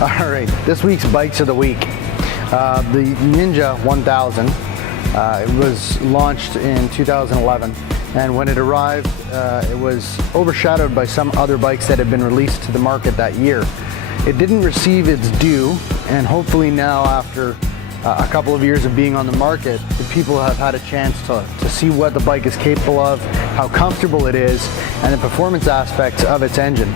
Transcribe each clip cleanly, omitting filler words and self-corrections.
All right, this week's Bikes of the Week. The Ninja 1000, it was launched in 2011, and when it arrived, it was overshadowed by some other bikes that had been released to the market that year. It didn't receive its due, and hopefully now, after a couple of years of being on the market, the people have had a chance to see what the bike is capable of, how comfortable it is, and the performance aspects of its engine.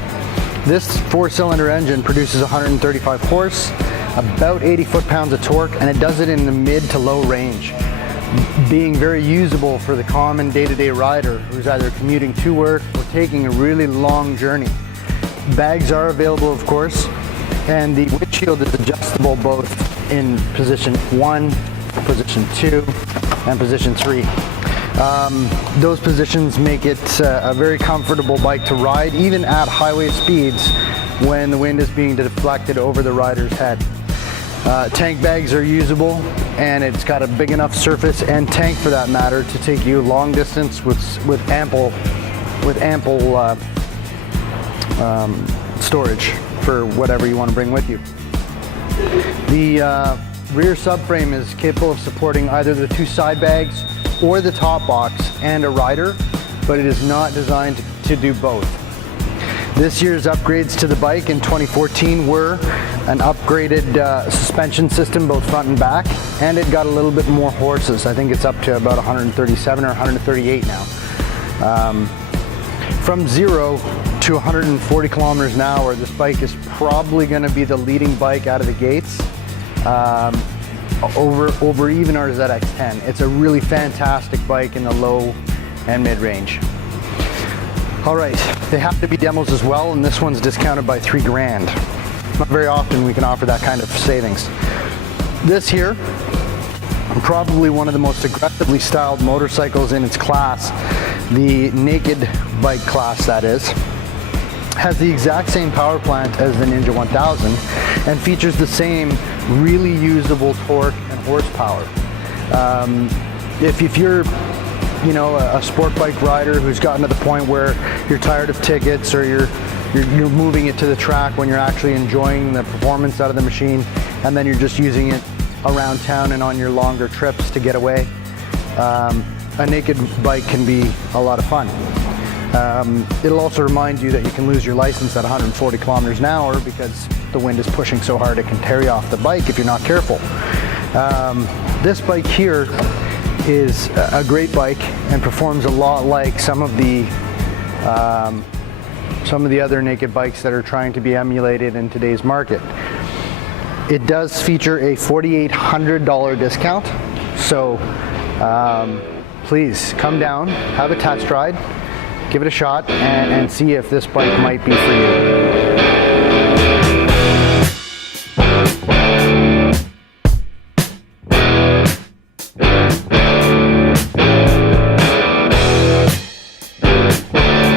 This 4-cylinder engine produces 135 horse, about 80 foot-pounds of torque, and it does it in the mid to low range, being very usable for the common day-to-day rider who's either commuting to work or taking a really long journey. Bags are available, of course, and the windshield is adjustable both in position 1, position 2, and position 3. Those positions make it a very comfortable bike to ride, even at highway speeds when the wind is being deflected over the rider's head. Tank bags are usable, and it's got a big enough surface and tank, for that matter, to take you long distance with ample storage for whatever you want to bring with you. The rear subframe is capable of supporting either the 2 side bags or the top box and a rider, but it is not designed to do both. This year's upgrades to the bike in 2014 were an upgraded suspension system, both front and back, and it got a little bit more horses. I think it's up to about 137 or 138 now. From 0 to 140 kilometers an hour, this bike is probably going to be the leading bike out of the gates. Over even our ZX10. It's a really fantastic bike in the low and mid range. All right, they have to be demos as well, and this one's discounted by $3 grand. Not very often we can offer that kind of savings. This here, probably one of the most aggressively styled motorcycles in its class, the naked bike class that is, has the exact same power plant as the Ninja 1000 and features the same really usable torque and horsepower. If you're a sport bike rider who's gotten to the point where you're tired of tickets, or you're moving it to the track when you're actually enjoying the performance out of the machine, and then you're just using it around town and on your longer trips to get away, a naked bike can be a lot of fun. It'll also remind you that you can lose your license at 140 kilometers an hour because the wind is pushing so hard it can tear you off the bike if you're not careful. This bike here is a great bike and performs a lot like some of the other naked bikes that are trying to be emulated in today's market. It does feature a $4,800 discount, so please come down, have a test ride, give it a shot, and see if this bike might be for you.